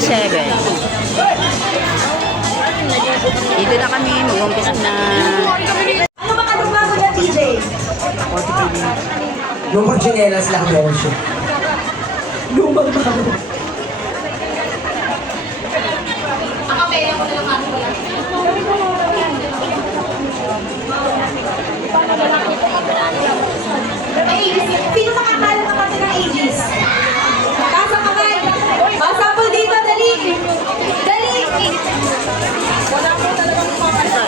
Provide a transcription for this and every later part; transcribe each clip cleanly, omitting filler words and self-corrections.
27. Dito na kami, mag-umpisa na. Ano ba bago niya, TJ? Lumang chinelas lang meron siya. Lumang bago. Sino makakala ng pati ng ages? Taas ang kamay. Basa po dito, dali. Dali. Wala po talagang makakala.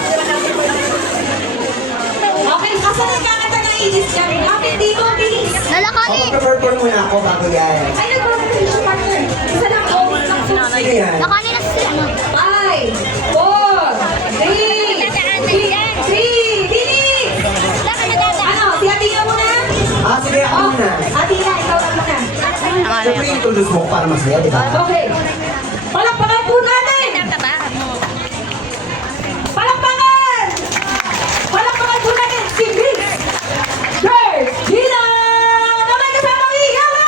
Okay, asa na kakata ng ages dyan? Kapit dito, bilis. Nalakani! Mag-perform muna ako bago yan. Ay, nag-perform siya, partner. Isa lang, always lang po. Sige yan. Nakani na sila. 5, 4, 3, 3, bilis! Ano, si Atina muna? Sige ako muna. Atina, ikaw lang muna. Siyempre introduce mo ko para masaya, di ba? Okay. Palakpakan po natin! Palakpakan! Palakpakan po natin si Miss Georgina! Na may kasamang iyawan!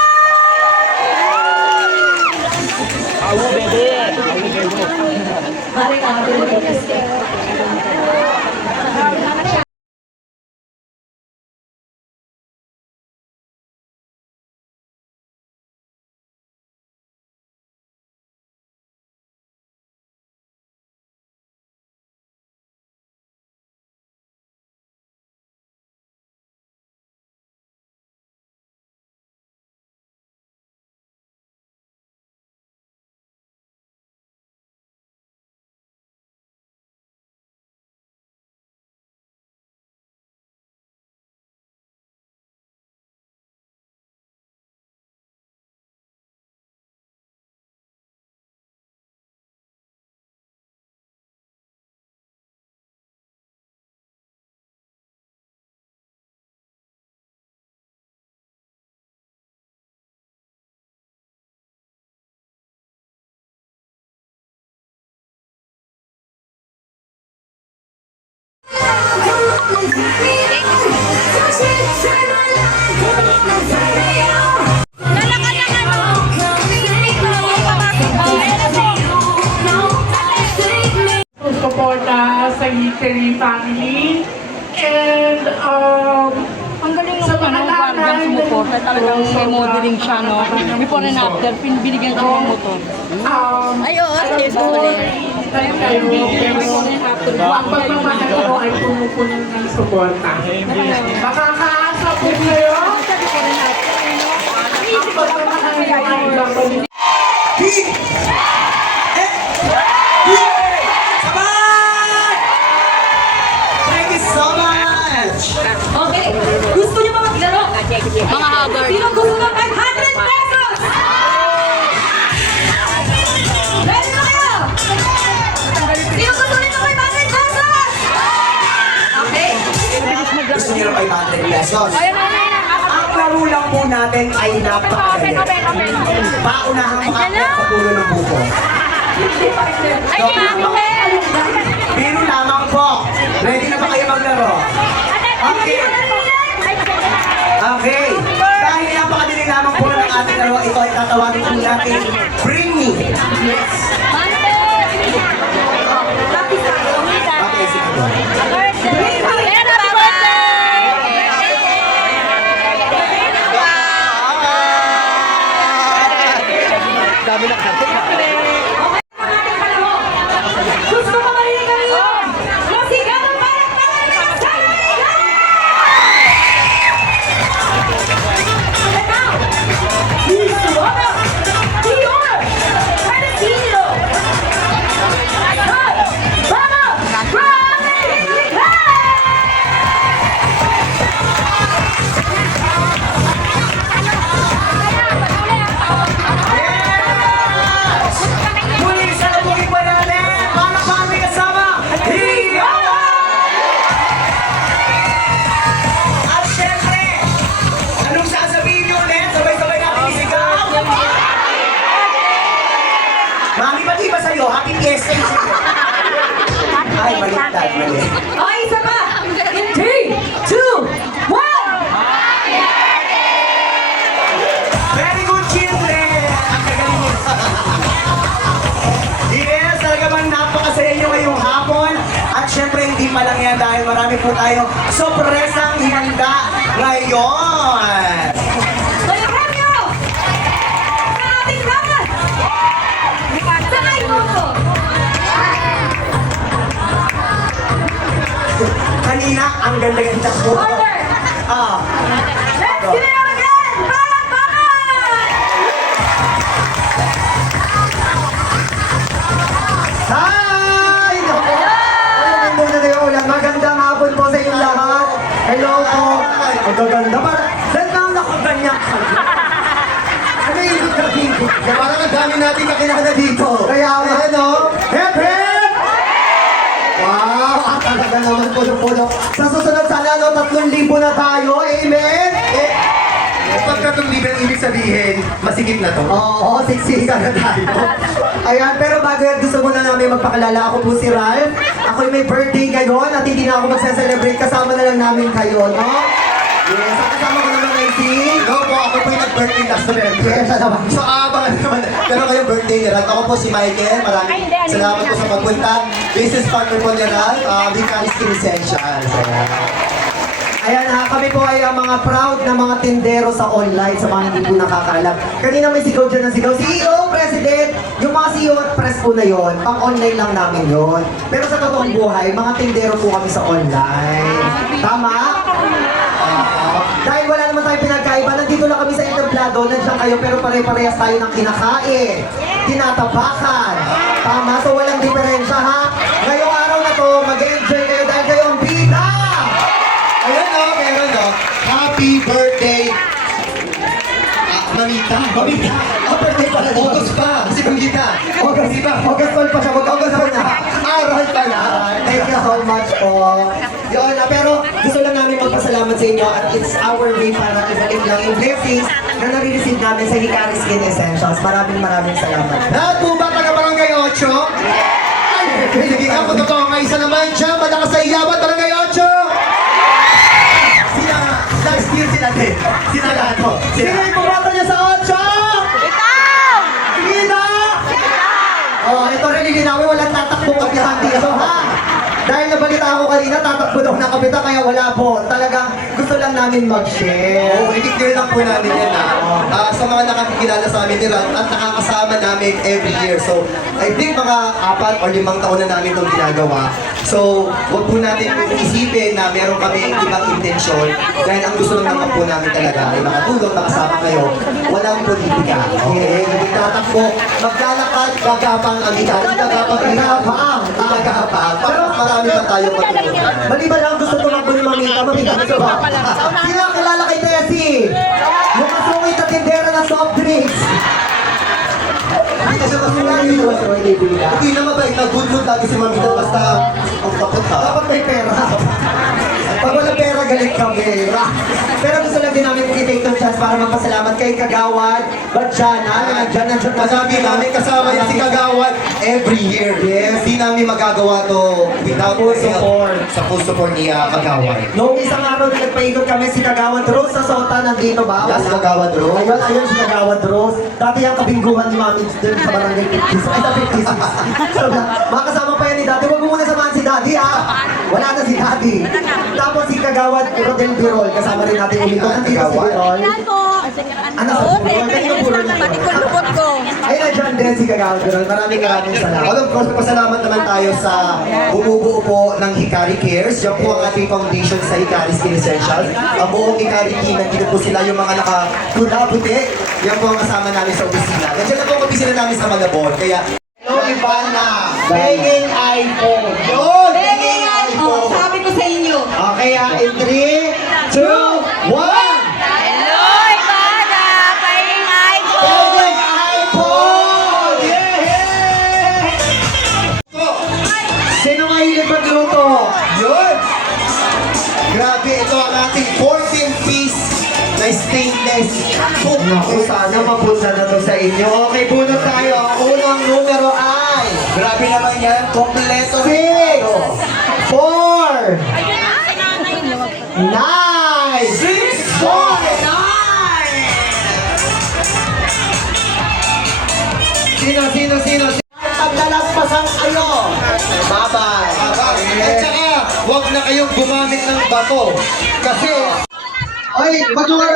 Awo, bebe. Mari ka, Suporta sa Hickory family and Ang galing sa ng mga Barbang nanay sumuporta. Talagang may modeling siya, no? Before and after, binigyan siya ng motor. Ay, oo, ito ulit. kayo pero ang pagmamahal ko ay pumupuno ng suporta. Makakaasa po kayo ang pagmamahal ko ay laban. Sabay! Thank you so much! Okay. Gusto niyo ba maglaro? Mga Hubbard. Sino gusto ng 500 pesos? Ready na kayo? Sino gusto nito ng 500 pesos? Okay. Gusto niyo ng 500 pesos? Ang laro lang po natin ay napakadali. Paunahang makakot sa puno ng buko. Biro lamang po. Ready na ba kayo maglaro? Okay. Okay. Dahil napakadali lamang po ng ating laro, ito ay tatawagin po natin Bring Me. Okay, sige po. Dami na kasi. Gusto ko marinig kayo! Masigaw ang palakpakan ng Saraya! And now, please welcome Dior Panasino! Mama! Muli sa labugin po natin, para pa kami kasama, Hiyawa! At syempre, anong sasabihin niyo ulit? Sabay-sabay natin isigaw. Mami, pati ba sa'yo? Happy Fiesta yung sa'yo. Ay, baliktad, mali. Okay, isa pa! In 3, 2, 1! Very good, children! Ang kagaling niyo. po tayo sorpresang ihanda ngayon. So yung premyo sa ating dapat sa iPhone. Kanina, ang ganda-ganda po. Order! Ah, Let's give it up again! Palakpakan! hi! Ay, muna na yung ulan. Magandang hapon po sa inyong lahat. Hello po. Ang gaganda. Ba't na nakaganyak ka? Ano yung ibig sabihin? Parang ang dami natin kakilala dito. Kaya ano? Hep, hep! Wow! At talaga naman puno-puno. Sa susunod sana, 3,000 na tayo. Amen? Pagka itong libre, ibig sabihin, masigit na to. Oo, siksika na tayo. Ayan, pero bago yan, gusto muna namin magpakilala. Ako po si Ralph. Ako'y may birthday ngayon at hindi na ako magsa-celebrate. Kasama na lang namin kayo, no? Yes, at kasama ko naman ay si... No po, ako po yung nag-birthday last November. Yes, ano ba? So, abangan naman. Pero kayong birthday ni Ral. Ako po si Michael. Maraming salamat po sa pagpunta. Business partner po ni Ral. Vicaris Skin Essentials. Ayan ha, kami po ay ang mga proud na mga tindero sa online sa mga hindi po nakakaalam. Kanina may sigaw dyan ng sigaw. CEO, President, yung mga CEO at press po na yon, pang online lang namin yon. Pero sa totoong buhay, mga tindero po kami sa online. Tama? Oo. Dahil wala naman tayong pinagkaiba, nandito lang kami sa entablado, nandiyan kayo pero pare-parehas tayo ng kinakain, tinatapakan. Tama? So walang diferensya ha. Ngayong araw na to, mag-enjoy kayo dahil kayo ang bida! Ayan o, meron o. Happy birthday, Mamita. Mamita! Ang birthday pala doon. August pa. Si Mamita. August, Di ba? August 12 pa siya, August 12 na. Aral pala. Thank you so much po. Yun na, pero gusto lang namin magpasalamat sa inyo at it's our way para ibalik lang yung blessings na nare-receive namin sa Hikari Skin Essentials. Maraming salamat. Lahat po ba taga Barangay 8? Sige nga, kung totoo nga isa naman dyan, malakas sa iyawan, Barangay 8! Last year sila din. Sila lahat po. Sino yung pumata niya sa 8? Ikaw! Sige na! Oh, ito rin lilinawin, walang tatakbo kapihan dito, ha? Dahil nabalita ako kanina, tatakbo daw ng kapitan, kaya wala po. Talagang gusto lang namin mag-share. Oo, i-clear lang po namin yan sa mga nakakikilala sa amin ni Ral at nakakasama namin every year. So, I think mga 4 or 5 taon na namin itong ginagawa. So, huwag po natin isipin na meron kami ibang intensyon dahil ang gusto lang naman po namin talaga ay makatulong, makasama kayo. Walang politika. Okay? Hindi tatakbo, maglalakad, gagapang ang Hikari. Gagapang. Para mas marami pa tayo matulungan. Maliban lang gusto tumakbo ni Mamita, Mamita gusto ba? Sino ang kilala kay Tessie? Yung masungit na tindera ng soft drinks. Hindi kasi Dapat hindi na mabait na good mood lagi si Mamita basta ang kapot ha. may pera. Pag walang pera, galit kami. Pero gusto lang din namin i-take the chance para magpasalamat kay Kagawad, Batjana, na nandiyan Masabi namin kasama yan si Kagawad every year. Yes. Hindi namin magagawa to without Full the help support. sa full support ni Kagawad. Noong isang araw na nagpaikot kami si Kagawad Rose sa Sota, nandito ba? Yes, Kagawad Rose. Ayun si Kagawad Rose. Dati ang kabingguhan ni Mami dun sa barangay 50s. Ay, sa 50s. So, makasama pa yan ni Daddy. Huwag mo muna samahan si Daddy, ha? Wala na si Daddy. Tapos si Kagawad Rodel Birol. Kasama rin natin umito. Nandito si Birol. Ako! Ano sa Birol? Kanino Birol nito? Panikot-lukot ko. Ay, nandiyan din si Kagawad Birol. Maraming salamat. Well, of course, pasalamat naman tayo sa bumubuo po ng Hikari Cares. Yan po ang ating foundation sa Hikari Skin Essentials. Ang buong Hikari team, nandito po sila yung mga naka-puti. Yan po ang kasama namin sa opisina. Nandiyan na po ang opisina namin sa Malabon. Kaya, hello, Ivana! Banging iPhone! Yun! Banging Oh, iPhone! sabi ko sa inyo. Okay, in 3, 2, 1! Hello, Ivana! Pahing iPhone! Banging iPhone! Yeah! Sino mahilig magluto? Yun! Grabe, ito ang ating 14-piece na stainless cook. Naku, sana mapunta na to sa inyo. Okay, bunot tayo. Ang unang numero ay Grabe naman yan, kompleto. 6, 4, 9, 6, 4, 9. Sino? Paglalagpasan kayo. Bye-bye. At saka, huwag na kayong gumamit ng bato. Kasi, Oy, magluwar!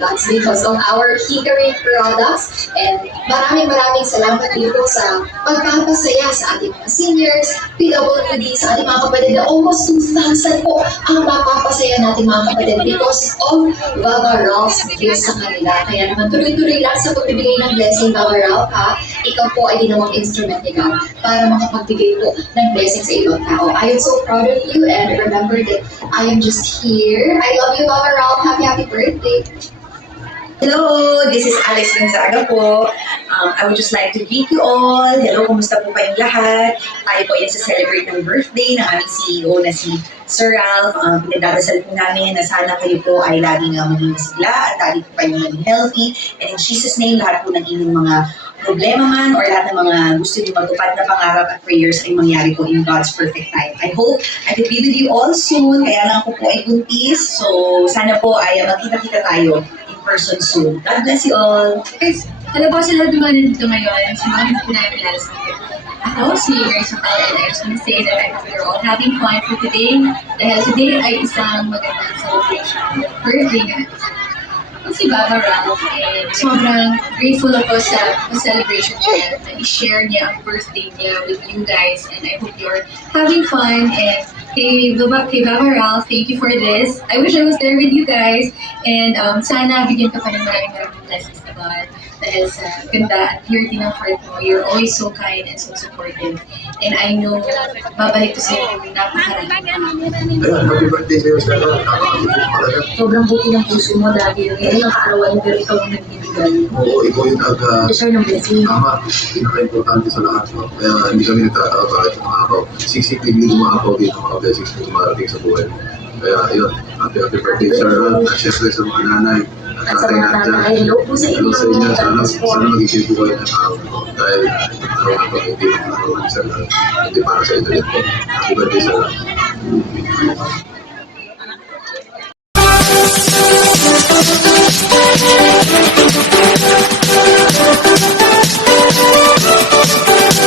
That's because of our hickory products. And maraming salamat dito sa pagpapasaya sa ating mga seniors, PWD, sa ating mga kapatid na almost 2,000 po ang mapapasaya natin mga kapatid because of Baba Ralph's gifts sa kanila. Kaya naman tuloy-tuloy lang sa pagbibigay ng blessing, Baba Ralph, ha? Ikaw po ay ginawang instrument ni God para makapagbigay po ng blessing sa ibang tao. I am so proud of you and remember that I am just here. I love you, Baba Ralph. Happy birthday. Hello, this is Alex Gonzaga po. I would just like to greet you all. Hello, kumusta po kayong lahat? Tayo po yan sa celebrate ng birthday ng aming CEO na si Sir Ralph. Pinagdadasal po namin na sana kayo po ay laging maging masigla at lagi po kayo maging healthy. And in Jesus' name, lahat po ng inyong mga problema man or lahat ng mga gusto niyo matupad na pangarap at prayers ay mangyari po in God's perfect time. I hope I could be with you all soon. Kaya lang ako po ay buntis. So, sana po ay magkita-kita tayo in person soon. God bless you all. Guys, alam po sa lahat ng mga nandito ngayon, sa mga hindi ko na kilala sa akin. Ako, si Grace Rafael, and I just want to say that I hope you're all having fun for today. Dahil today ay isang magandang celebration. Birthday nga. Si Baba Ralph, and sobrang grateful ako sa celebration niya na i-share niya ang birthday niya with you guys, and I hope you're having fun. And kay Baba Ralph, thank you for this. I wish I was there with you guys, and sana bigyan ka pa ng maraming blessings na God. Dahil sa ganda at purity ng heart mo, you're always so kind and so supportive. And I know, babalik to sa'yo yung napakarami. Ayun, happy birthday sa'yo, sir. Sobrang buti ng puso mo dahil ngayon ang kaarawan mo, pero ikaw ang nagbibigay. Oo, ikaw yung Deserve ng blessing. tama, pinaka-importante sa lahat. No? Kaya hindi kami nagtataka bakit umakaw. Siksik-tigli umakaw dito, mga blessings na dumarating sa buhay mo. Kaya ayun, happy birthday, sir. At syempre sa mga nanay, At sa mga tatay, hello po sa inyo. hello sa inyo. Sana magiging po kayo ng araw ko. Dahil araw na pag hindi ng araw ng isa lang. Hindi para sa inyo din po. Happy birthday, sir.